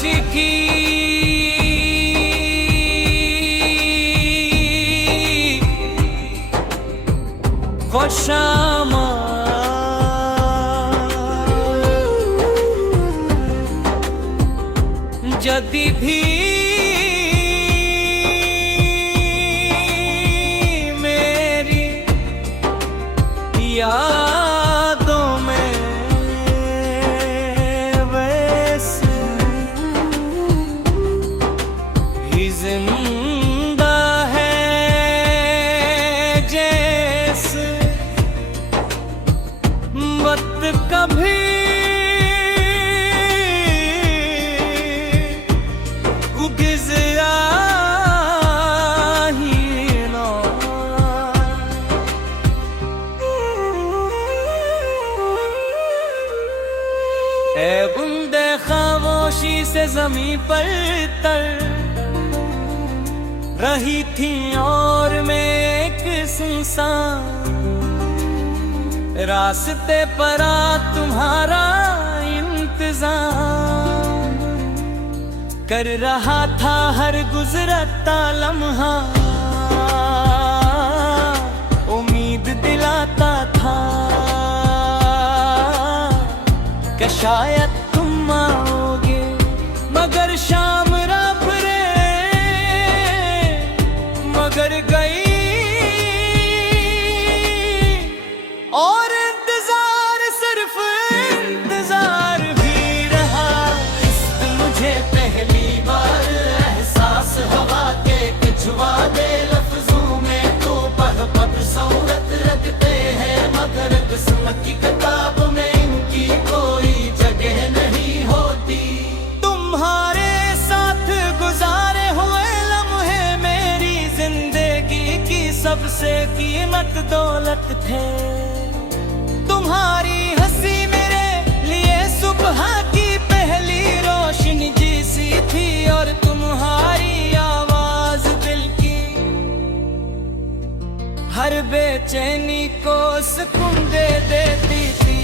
आशिकी खुशामा जदी भी मेरी यादों में वैसे ही जिंदा है जैसे वक्त कभी बूंदे खामोशी से जमीन पर तर रही थी और मैं एक सुनसान रास्ते पर तुम्हारा इंतजार कर रहा था हर गुजरता लम्हा उम्मीद दिलाता था कि शायद तुम आओगे मगर शाम रब रे मगर गई और इंतजार सिर्फ इंतजार भी रहा मुझे पहली बार एहसास हवा के कुछ वादे लफ्जों में तो पढ़ पढ़ सूरत रखते हैं मगर किस्मत की किताब में इनकी कोई जगह नहीं होती तुम्हारे साथ गुजारे हुए लम्हे मेरी जिंदगी की सबसे कीमत दौलत थे तुम्हारी हंसी मेरे लिए सुबह की पहली रोशनी जैसी थी और तुम्हारी आवाज दिल की हर बेचैनी को सुकून दे देती थी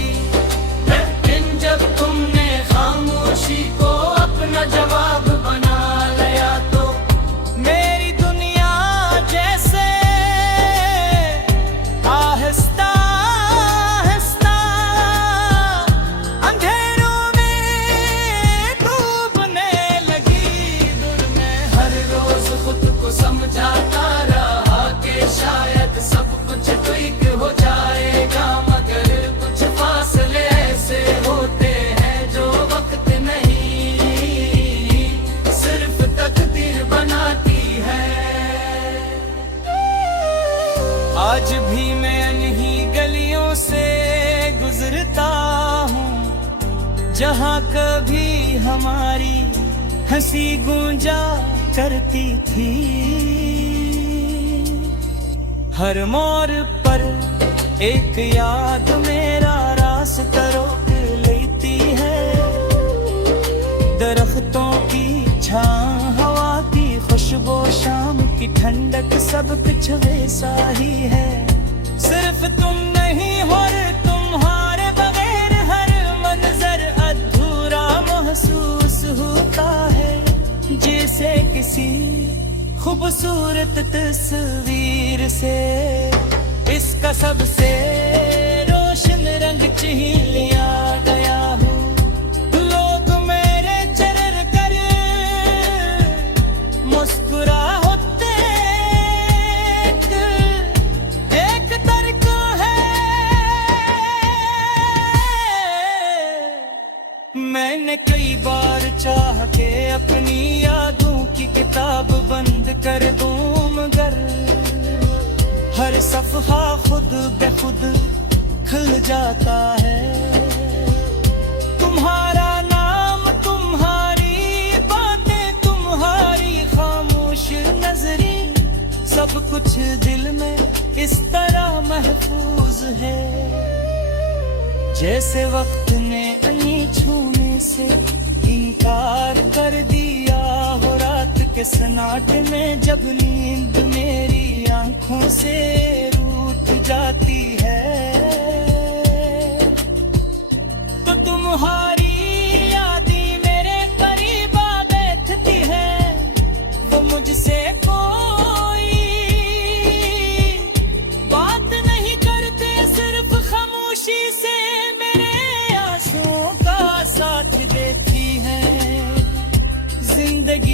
जब तुमने खामोशी को अपना जवाब बना लिया तो मेरी दुनिया जैसे आहिस्ता आहिस्ता अंधेरों में डूबने लगी दूर में हर रोज खुद को समझाता रहा कि शायद सब कुछ ठीक हो जाएगा मगर कुछ फासले ऐसे होते हैं जो वक्त नहीं सिर्फ तकदीर बनाती है आज भी मैं इन्हीं गलियों से गुजरता हूँ जहाँ कभी हमारी हंसी गूंजा करती थी हर मोड़ पर एक याद मेरा रास्ता रोक लेती है दरख्तों की छां हवा की खुशबू शाम की ठंडक सब कुछ वैसा ही है सिर्फ तुम नहीं और तुम्हारे बगैर हर मंजर अधूरा महसूस होता है जैसे किसी खूबसूरत तस्वीर से इसका सबसे रोशन रंग छीन लिया गया हूँ लोग मेरे चरर कर मुस्कुरा होते एक तरीका है मैंने कई बार चाह के अपनी यादों की किताब बंद कर दूं मगर हर सफ़हा खुद बेखुद खुल जाता है तुम्हारा नाम तुम्हारी बातें तुम्हारी खामोश नजरी सब कुछ दिल में इस तरह महफूज है जैसे वक्त ने अनी छूने से इनकार कर दिया हो रात के सन्नाटे में जब नींद मेरी आंखों से रूठ जाती है तो तुम्हारी यादें मेरे करीब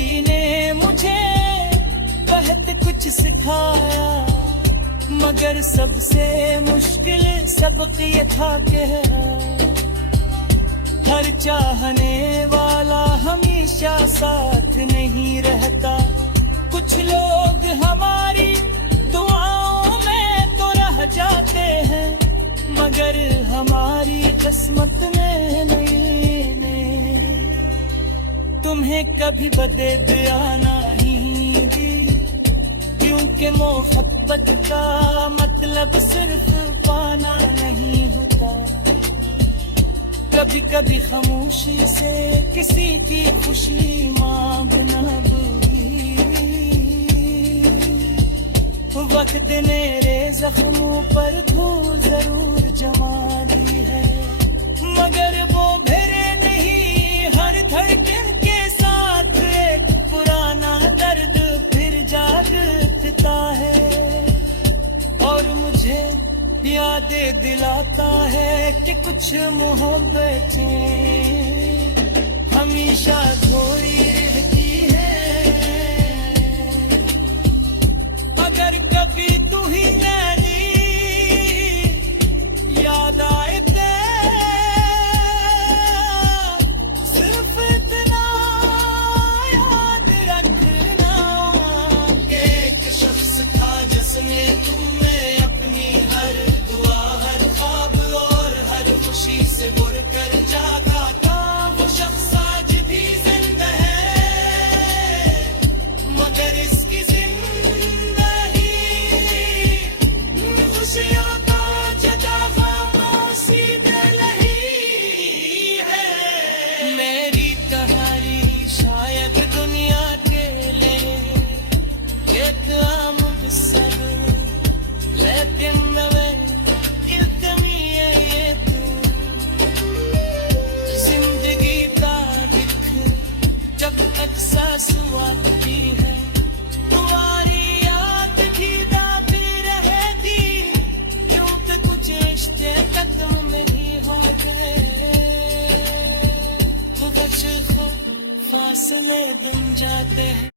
जिंदगी ने मुझे बहुत कुछ सिखाया, मगर सबसे मुश्किल सबक ये था कि हर चाहने वाला हमेशा साथ नहीं रहता। कुछ लोग हमारी दुआओं में तो रह जाते हैं, मगर हमारी किस्मत ने नहीं ने तुम्हें कभी बदे दिया नहीं दी, क्योंकि मोहब्बत का मतलब सिर्फ पाना नहीं होता। कभी कभी खामोशी से किसी की खुशी मांगना भी वक्त ने रे जख्मों पर धूल जरूर जमा दी है, मगर वो भरे नहीं। हर धड़कन के साथ एक पुराना दर्द फिर जागता है, और मुझे यादें दिलाता है कि कुछ मोहब्बतें हमेशा अधूरी रहती है। अगर कभी तू ही नहीं याद आए तो सिर्फ इतना याद रखना कि एक शख्स था जिसने तुम्हें अपनी हर दुआ, हर ख्वाब और हर खुशी से बुर कर जागा था। वो शख्स आज भी जिंदा है, मगर इसकी खुशियों का जदा खामोशी नहीं है। मेरी कहानी शायद दुनिया के लिए एक आम बिस्तर, लेकिन नवे इल्तमी है ये तू। जिंदगी का दिख जब तक सांस आती है, तुम्हारी याद भी दाबी रहेगी, क्योंकि कुछ रिश्ते खत्म नहीं हो गए। फासले बन जाते हैं।